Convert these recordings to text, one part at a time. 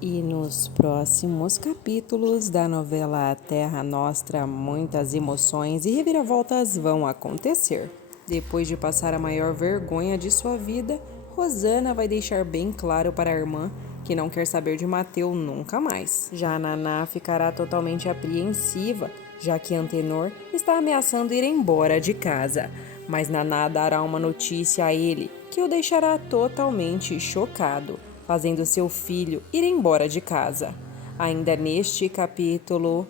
E nos próximos capítulos da novela Terra Nostra, muitas emoções e reviravoltas vão acontecer. Depois de passar a maior vergonha de sua vida, Rosana vai deixar bem claro para a irmã que não quer saber de Mateu nunca mais. Já Naná ficará totalmente apreensiva, já que Antenor está ameaçando ir embora de casa. Mas Naná dará uma notícia a ele que o deixará totalmente chocado, fazendo seu filho ir embora de casa. Ainda neste capítulo,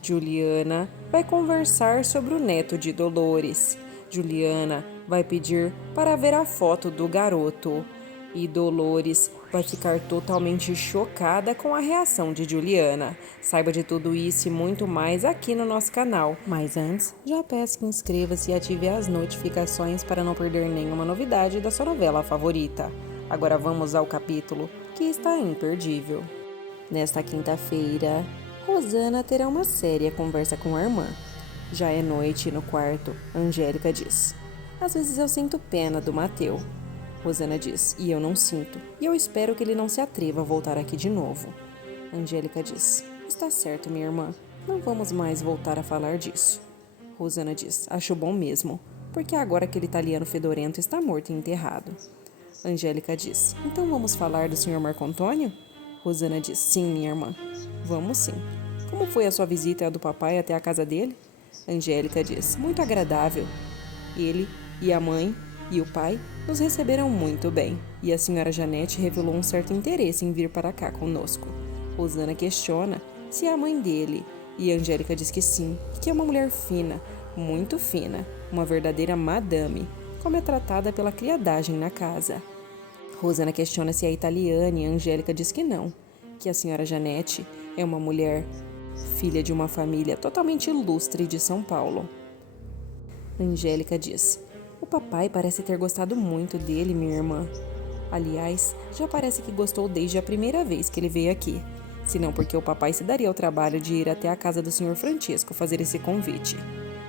Juliana vai conversar sobre o neto de Dolores. Juliana vai pedir para ver a foto do garoto. E Dolores vai ficar totalmente chocada com a reação de Juliana. Saiba de tudo isso e muito mais aqui no nosso canal. Mas antes, já peço que inscreva-se e ative as notificações para não perder nenhuma novidade da sua novela favorita. Agora vamos ao capítulo que está imperdível. Nesta quinta-feira, Rosana terá uma séria conversa com a irmã. Já é noite e no quarto, Angélica diz: "Às vezes eu sinto pena do Mateu." Rosana diz: "E eu não sinto. E eu espero que ele não se atreva a voltar aqui de novo." Angélica diz: "Está certo, minha irmã. Não vamos mais voltar a falar disso." Rosana diz: "Acho bom mesmo, porque agora aquele italiano fedorento está morto e enterrado." Angélica diz: "Então vamos falar do Sr. Marco Antônio?" Rosana diz: "Sim, minha irmã. Vamos sim. Como foi a sua visita e a do papai até a casa dele?" Angélica diz: "Muito agradável. Ele e a mãe e o pai nos receberam muito bem, e a senhora Janete revelou um certo interesse em vir para cá conosco." Rosana questiona se é a mãe dele, e Angélica diz que sim, que é uma mulher fina, muito fina, uma verdadeira madame, como é tratada pela criadagem na casa. Rosana questiona se é italiana e Angélica diz que não, que a senhora Janete é uma mulher filha de uma família totalmente ilustre de São Paulo. Angélica diz: "O papai parece ter gostado muito dele, minha irmã. Aliás, já parece que gostou desde a primeira vez que ele veio aqui. Se não porque o papai se daria ao trabalho de ir até a casa do Sr. Francisco fazer esse convite."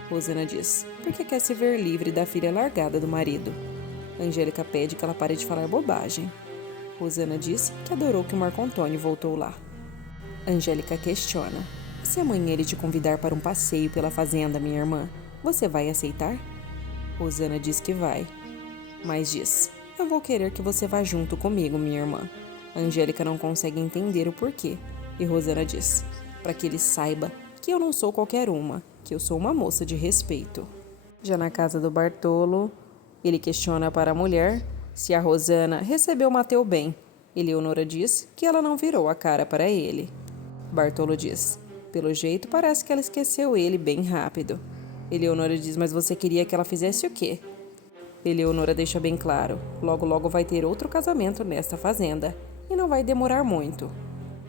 Rosana diz: "Porque quer se ver livre da filha largada do marido." Angélica pede que ela pare de falar bobagem. Rosana diz que adorou que o Marco Antônio voltou lá. Angélica questiona: "Se amanhã ele te convidar para um passeio pela fazenda, minha irmã, você vai aceitar?" Rosana diz que vai, mas diz: "Eu vou querer que você vá junto comigo, minha irmã." Angélica não consegue entender o porquê, e Rosana diz: "Para que ele saiba que eu não sou qualquer uma, que eu sou uma moça de respeito." Já na casa do Bartolo, ele questiona para a mulher se a Rosana recebeu Mateu bem. Eleonora diz que ela não virou a cara para ele. Bartolo diz: "Pelo jeito parece que ela esqueceu ele bem rápido." Eleonora diz: "Mas você queria que ela fizesse o quê?" Eleonora deixa bem claro: logo logo vai ter outro casamento nesta fazenda, e não vai demorar muito.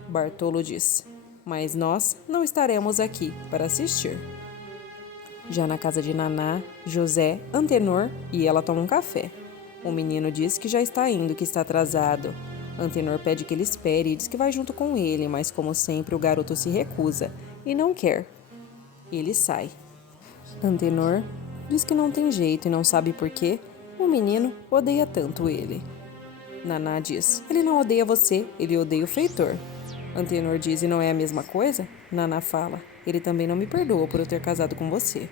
Bartolo diz: "Mas nós não estaremos aqui para assistir." Já na casa de Naná, José, Antenor e ela tomam um café. O menino diz que já está indo, que está atrasado. Antenor pede que ele espere e diz que vai junto com ele, mas como sempre o garoto se recusa e não quer. Ele sai. Antenor diz que não tem jeito e não sabe por quê o menino odeia tanto ele. Naná diz: "Ele não odeia você, ele odeia o feitor." Antenor diz: "E não é a mesma coisa?" Naná fala: "Ele também não me perdoa por eu ter casado com você.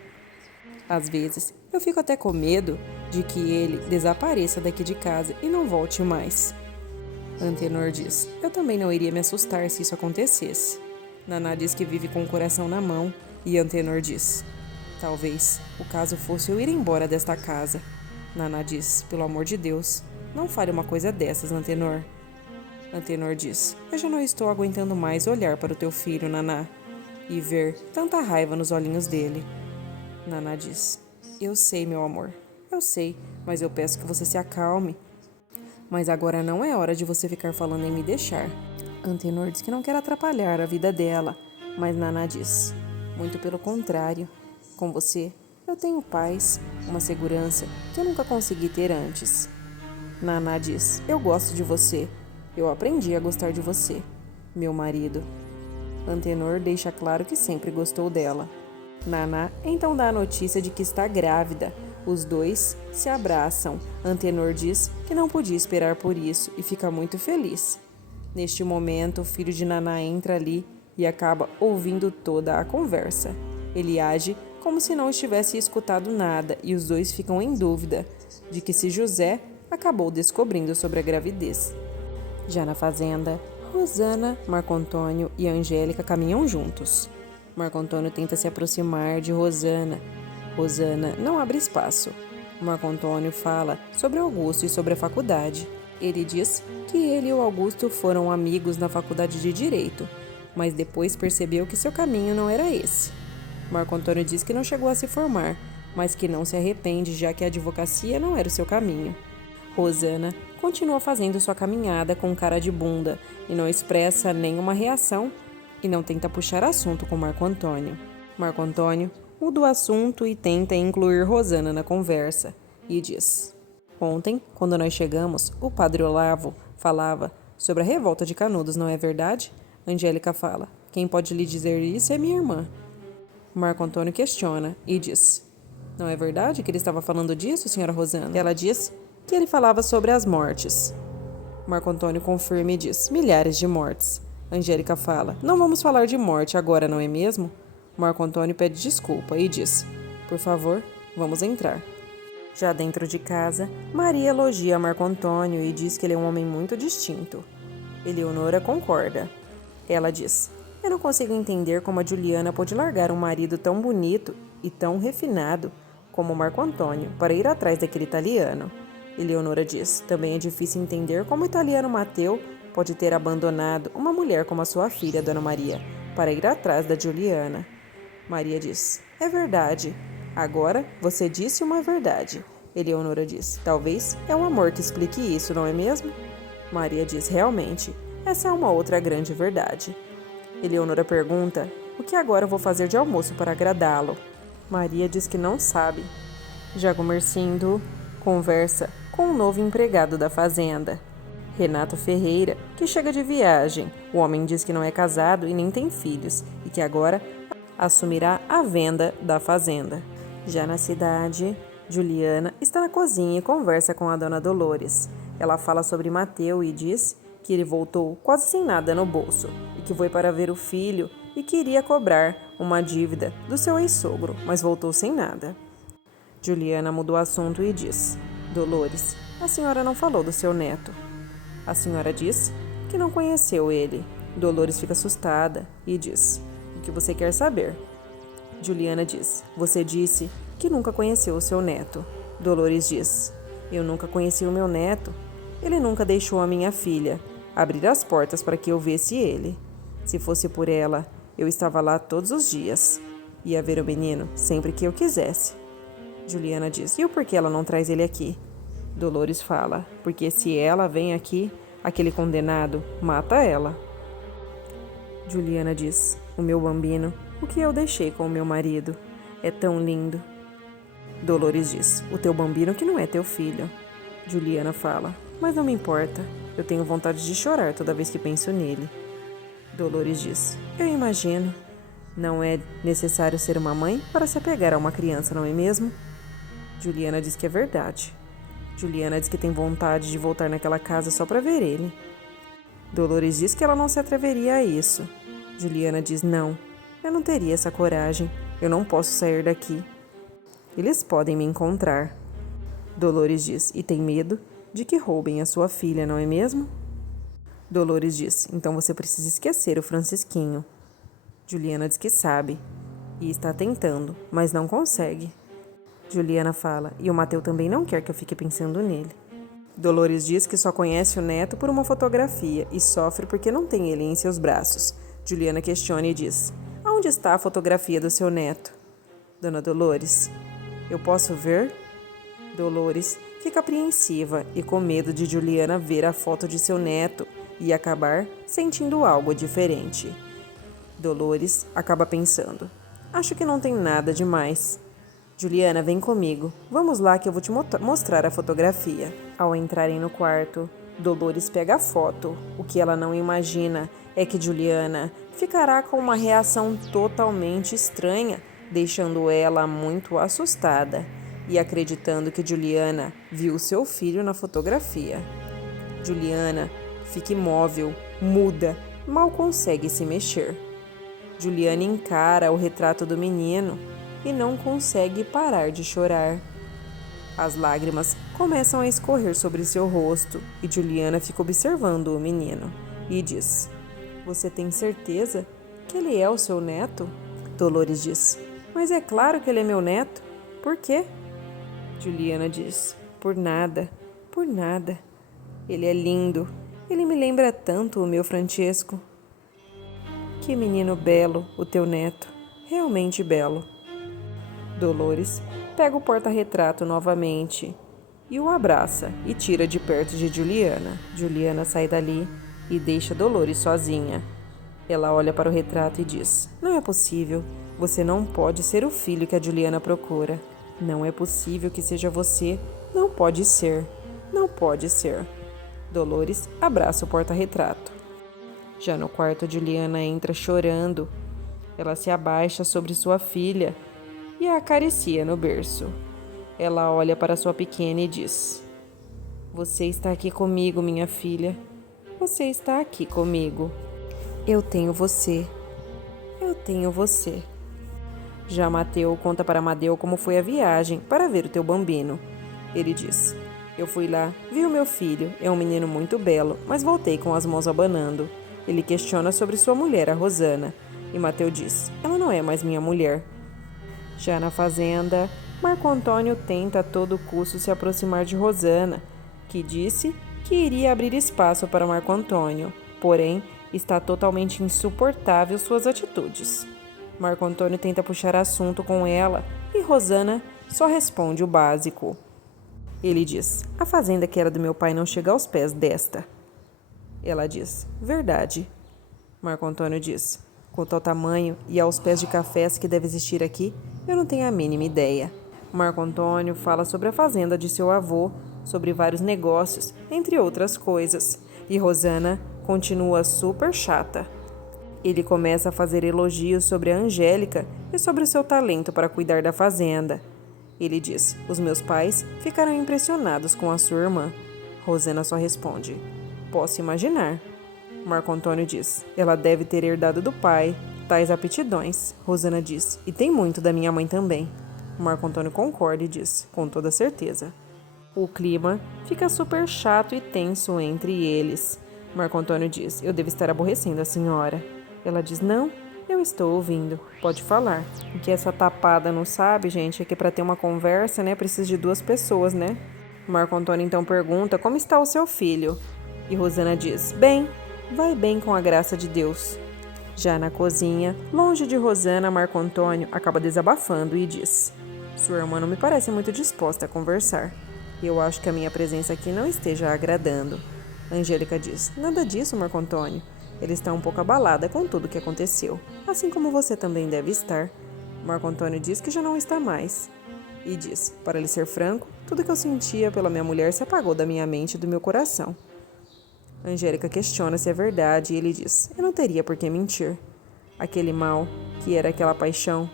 Às vezes, eu fico até com medo de que ele desapareça daqui de casa e não volte mais." Antenor diz: "Eu também não iria me assustar se isso acontecesse." Naná diz que vive com o coração na mão e Antenor diz: "Talvez o caso fosse eu ir embora desta casa." Naná diz: "Pelo amor de Deus, não fale uma coisa dessas, Antenor." Antenor diz: "Eu já não estou aguentando mais olhar para o teu filho, Naná, e ver tanta raiva nos olhinhos dele." Naná diz: "Eu sei, meu amor, eu sei, mas eu peço que você se acalme. Mas agora não é hora de você ficar falando em me deixar." Antenor diz que não quer atrapalhar a vida dela, mas Naná diz: "Muito pelo contrário. Com você, eu tenho paz, uma segurança que eu nunca consegui ter antes." Naná diz: "Eu gosto de você. Eu aprendi a gostar de você, meu marido." Antenor deixa claro que sempre gostou dela. Naná então dá a notícia de que está grávida. Os dois se abraçam. Antenor diz que não podia esperar por isso e fica muito feliz. Neste momento, o filho de Naná entra ali e acaba ouvindo toda a conversa. Ele age como se não estivesse escutado nada e os dois ficam em dúvida de que se José acabou descobrindo sobre a gravidez. Já na fazenda, Rosana, Marco Antônio e Angélica caminham juntos. Marco Antônio tenta se aproximar de Rosana. Rosana não abre espaço. Marco Antônio fala sobre Augusto e sobre a faculdade. Ele diz que ele e o Augusto foram amigos na faculdade de Direito, mas depois percebeu que seu caminho não era esse. Marco Antônio diz que não chegou a se formar, mas que não se arrepende, já que a advocacia não era o seu caminho. Rosana continua fazendo sua caminhada com cara de bunda e não expressa nenhuma reação e não tenta puxar assunto com Marco Antônio. Marco Antônio muda o assunto e tenta incluir Rosana na conversa e diz: ontem, quando nós chegamos, o padre Olavo falava sobre a revolta de Canudos, não é verdade? Angélica fala: quem pode lhe dizer isso é minha irmã. Marco Antônio questiona e diz: não é verdade que ele estava falando disso, senhora Rosana? Ela diz que ele falava sobre as mortes. Marco Antônio confirma e diz: milhares de mortes. Angélica fala: não vamos falar de morte agora, não é mesmo? Marco Antônio pede desculpa e diz: por favor, vamos entrar. Já dentro de casa, Maria elogia Marco Antônio e diz que ele é um homem muito distinto. Eleonora concorda. Ela diz: eu não consigo entender como a Juliana pôde largar um marido tão bonito e tão refinado como Marco Antônio para ir atrás daquele italiano. Eleonora diz: também é difícil entender como o italiano Matteo pode ter abandonado uma mulher como a sua filha, Dona Maria, para ir atrás da Juliana. Maria diz: é verdade. Agora você disse uma verdade. Eleonora diz: talvez é o amor que explique isso, não é mesmo? Maria diz: realmente, essa é uma outra grande verdade. Eleonora pergunta: o que agora vou fazer de almoço para agradá-lo? Maria diz que não sabe. Já Gumercindo conversa com um novo empregado da fazenda, Renato Ferreira, que chega de viagem. O homem diz que não é casado e nem tem filhos e que agora assumirá a venda da fazenda. Já na cidade, Juliana está na cozinha e conversa com a dona Dolores. Ela fala sobre Matteo e diz que ele voltou quase sem nada no bolso e que foi para ver o filho e queria cobrar uma dívida do seu ex-sogro, mas voltou sem nada. Juliana muda o assunto e diz: Dolores, a senhora não falou do seu neto. A senhora diz que não conheceu ele. Dolores fica assustada e diz: o que você quer saber? Juliana diz: você disse que nunca conheceu o seu neto. Dolores diz: eu nunca conheci o meu neto. Ele nunca deixou a minha filha abrir as portas para que eu visse ele. Se fosse por ela, eu estava lá todos os dias. Ia ver o menino sempre que eu quisesse. Juliana diz: e o porquê ela não traz ele aqui? Dolores fala: porque se ela vem aqui, aquele condenado mata ela. Juliana diz: o meu bambino, o que eu deixei com o meu marido? É tão lindo. Dolores diz: o teu bambino que não é teu filho. Juliana fala: mas não me importa. Eu tenho vontade de chorar toda vez que penso nele. Dolores diz: eu imagino. Não é necessário ser uma mãe para se apegar a uma criança, não é mesmo? Juliana diz que é verdade. Juliana diz que tem vontade de voltar naquela casa só para ver ele. Dolores diz que ela não se atreveria a isso. Juliana diz: não, eu não teria essa coragem. Eu não posso sair daqui. Eles podem me encontrar. Dolores diz: e tem medo de que roubem a sua filha, não é mesmo? Dolores diz: então você precisa esquecer o Francisquinho. Juliana diz que sabe e está tentando, mas não consegue. Juliana fala: e o Matteo também não quer que eu fique pensando nele. Dolores diz que só conhece o neto por uma fotografia e sofre porque não tem ele em seus braços. Juliana questiona e diz: aonde está a fotografia do seu neto? Dona Dolores: eu posso ver? Dolores fica apreensiva e com medo de Juliana ver a foto de seu neto e acabar sentindo algo diferente. Dolores acaba pensando: acho que não tem nada demais. Juliana, vem comigo. Vamos lá que eu vou te mostrar a fotografia. Ao entrarem no quarto, Dolores pega a foto. O que ela não imagina é que Juliana ficará com uma reação totalmente estranha, deixando ela muito assustada e acreditando que Juliana viu seu filho na fotografia. Juliana fica imóvel, muda, mal consegue se mexer. Juliana encara o retrato do menino e não consegue parar de chorar. As lágrimas começam a escorrer sobre seu rosto e Juliana fica observando o menino e diz: "Você tem certeza que ele é o seu neto?" Dolores diz: "Mas é claro que ele é meu neto. Por quê?" Juliana diz: por nada. Ele é lindo. Ele me lembra tanto o meu Francesco." "Que menino belo, o teu neto. Realmente belo." Dolores pega o porta-retrato novamente e o abraça e tira de perto de Juliana. Juliana sai dali e deixa Dolores sozinha. Ela olha para o retrato e diz: "Não é possível. Você não pode ser o filho que a Juliana procura. Não é possível que seja você. Não pode ser. Não pode ser." Dolores abraça o porta-retrato. Já no quarto, Juliana entra chorando. Ela se abaixa sobre sua filha e a acaricia no berço. Ela olha para sua pequena e diz: "Você está aqui comigo, minha filha. Você está aqui comigo. Eu tenho você. Eu tenho você." Já Mateu conta para Amadeu como foi a viagem para ver o teu bambino. Ele diz: "Eu fui lá, vi o meu filho. É um menino muito belo, mas voltei com as mãos abanando." Ele questiona sobre sua mulher, a Rosana. E Mateu diz: "Ela não é mais minha mulher." Já na fazenda, Marco Antônio tenta a todo custo se aproximar de Rosana, que disse que iria abrir espaço para Marco Antônio, porém está totalmente insuportável suas atitudes. Marco Antônio tenta puxar assunto com ela e Rosana só responde o básico. Ele diz: "A fazenda que era do meu pai não chega aos pés desta." Ela diz: "Verdade." Marco Antônio diz: "Quanto ao tamanho e aos pés de cafés que deve existir aqui, eu não tenho a mínima ideia." Marco Antônio fala sobre a fazenda de seu avô, sobre vários negócios, entre outras coisas, e Rosana continua super chata. Ele começa a fazer elogios sobre a Angélica e sobre o seu talento para cuidar da fazenda. Ele diz: "Os meus pais ficaram impressionados com a sua irmã." Rosana só responde: "Posso imaginar." Marco Antônio diz: "Ela deve ter herdado do pai tais aptidões." Rosana diz: "E tem muito da minha mãe também." Marco Antônio concorda e diz: "Com toda certeza." O clima fica super chato e tenso entre eles. Marco Antônio diz: "Eu devo estar aborrecendo a senhora." Ela diz: "Não, eu estou ouvindo. Pode falar." O que essa tapada não sabe, gente, é que para ter uma conversa, precisa de duas pessoas, né? Marco Antônio então pergunta como está o seu filho. E Rosana diz: "Bem, vai bem com a graça de Deus." Já na cozinha, longe de Rosana, Marco Antônio acaba desabafando e diz: "Sua irmã não me parece muito disposta a conversar. Eu acho que a minha presença aqui não esteja agradando." Angélica diz: "Nada disso, Marco Antônio. Ela está um pouco abalada com tudo o que aconteceu, assim como você também deve estar." Marco Antônio diz que já não está mais. E diz: "Para lhe ser franco, tudo que eu sentia pela minha mulher se apagou da minha mente e do meu coração." Angélica questiona se é verdade e ele diz: "Eu não teria por que mentir. Aquele mal, que era aquela paixão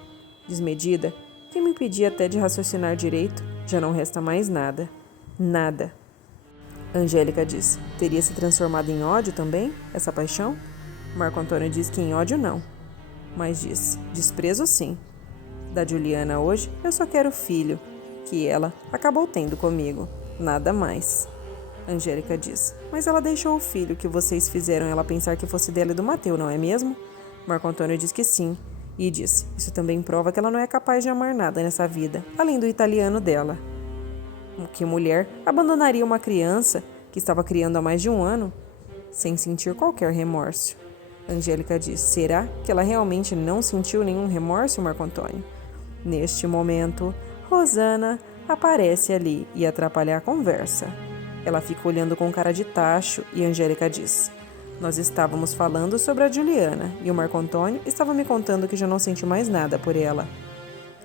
desmedida, que me impedia até de raciocinar direito, já não resta mais nada. Nada." Angélica diz: "Teria se transformado em ódio também, essa paixão?" Marco Antônio diz que em ódio não, mas diz: "Desprezo sim. Da Juliana hoje, eu só quero filho, que ela acabou tendo comigo. Nada mais." Angélica diz: "Mas ela deixou o filho que vocês fizeram ela pensar que fosse dela e do Mateu, não é mesmo?" Marco Antônio diz que sim, e diz: "Isso também prova que ela não é capaz de amar nada nessa vida, além do italiano dela." Que mulher abandonaria uma criança que estava criando há mais de um ano, sem sentir qualquer remorso? Angélica diz: "Será que ela realmente não sentiu nenhum remorso, Marco Antônio?" Neste momento, Rosana aparece ali e atrapalha a conversa. Ela fica olhando com cara de tacho e Angélica diz: "Nós estávamos falando sobre a Juliana e o Marco Antônio estava me contando que já não sentiu mais nada por ela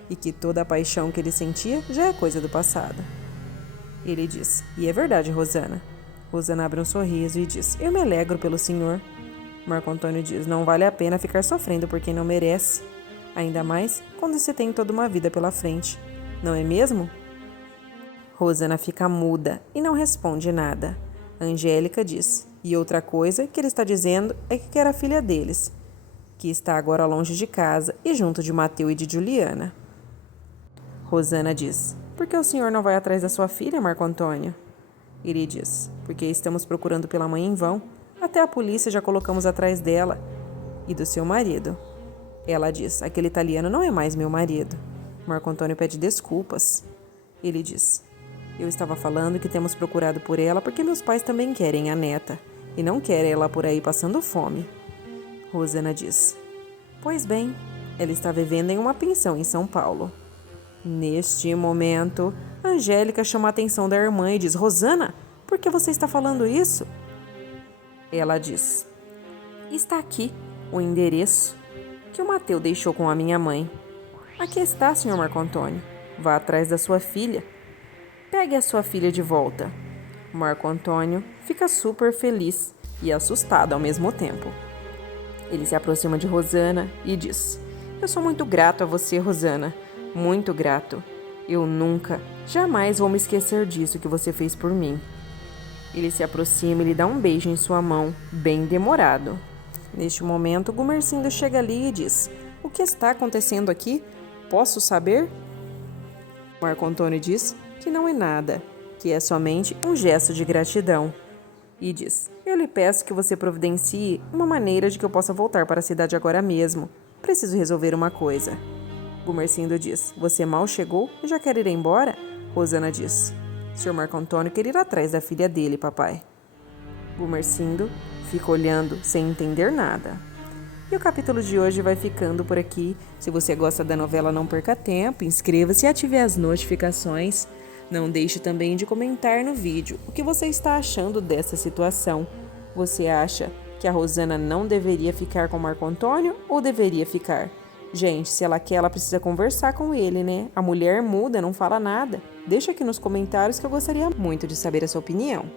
e que toda a paixão que ele sentia já é coisa do passado." Ele diz: "E é verdade, Rosana." Rosana abre um sorriso e diz: "Eu me alegro pelo senhor." Marco Antônio diz: "Não vale a pena ficar sofrendo por quem não merece. Ainda mais quando se tem toda uma vida pela frente. Não é mesmo?" Rosana fica muda e não responde nada. Angélica diz: E outra coisa que ele está dizendo é que quer a filha deles, que está agora longe de casa e junto de Mateu e de Juliana. Rosana diz: por que o senhor não vai atrás da sua filha, Marco Antônio? Ele diz: porque estamos procurando pela mãe em vão. Até a polícia já colocamos atrás dela e do seu marido. Ela diz: aquele italiano não é mais meu marido. Marco Antônio pede desculpas. Ele diz: eu estava falando que temos procurado por ela porque meus pais também querem a neta e não querem ela por aí passando fome. Rosana diz: pois bem, ela está vivendo em uma pensão em São Paulo. Neste momento, Angélica chama a atenção da irmã e diz: Rosana, por que você está falando isso? Ela diz: está aqui o endereço que o Mateu deixou com a minha mãe. Aqui está, Sr. Marco Antônio. Vá atrás da sua filha. Pegue a sua filha de volta. Marco Antônio fica super feliz e assustado ao mesmo tempo. Ele se aproxima de Rosana e diz: eu sou muito grato a você, Rosana. Muito grato. Eu nunca, jamais vou me esquecer disso que você fez por mim. Ele se aproxima e lhe dá um beijo em sua mão, bem demorado. Neste momento, Gumercindo chega ali e diz: o que está acontecendo aqui? Posso saber? Marco Antônio diz que não é nada, que é somente um gesto de gratidão. E diz: eu lhe peço que você providencie uma maneira de que eu possa voltar para a cidade agora mesmo. Preciso resolver uma coisa. Gumercindo diz: você mal chegou e já quer ir embora? Rosana diz: Sr. Marco Antônio quer ir atrás da filha dele, papai. Gumercindo fica olhando sem entender nada. E o capítulo de hoje vai ficando por aqui. Se você gosta da novela, não perca tempo, inscreva-se e ative as notificações. Não deixe também de comentar no vídeo o que você está achando dessa situação. Você acha que a Rosana não deveria ficar com Marco Antônio ou deveria ficar? Gente, se ela quer, ela precisa conversar com ele, né? A mulher muda, não fala nada. Deixa aqui nos comentários que eu gostaria muito de saber a sua opinião.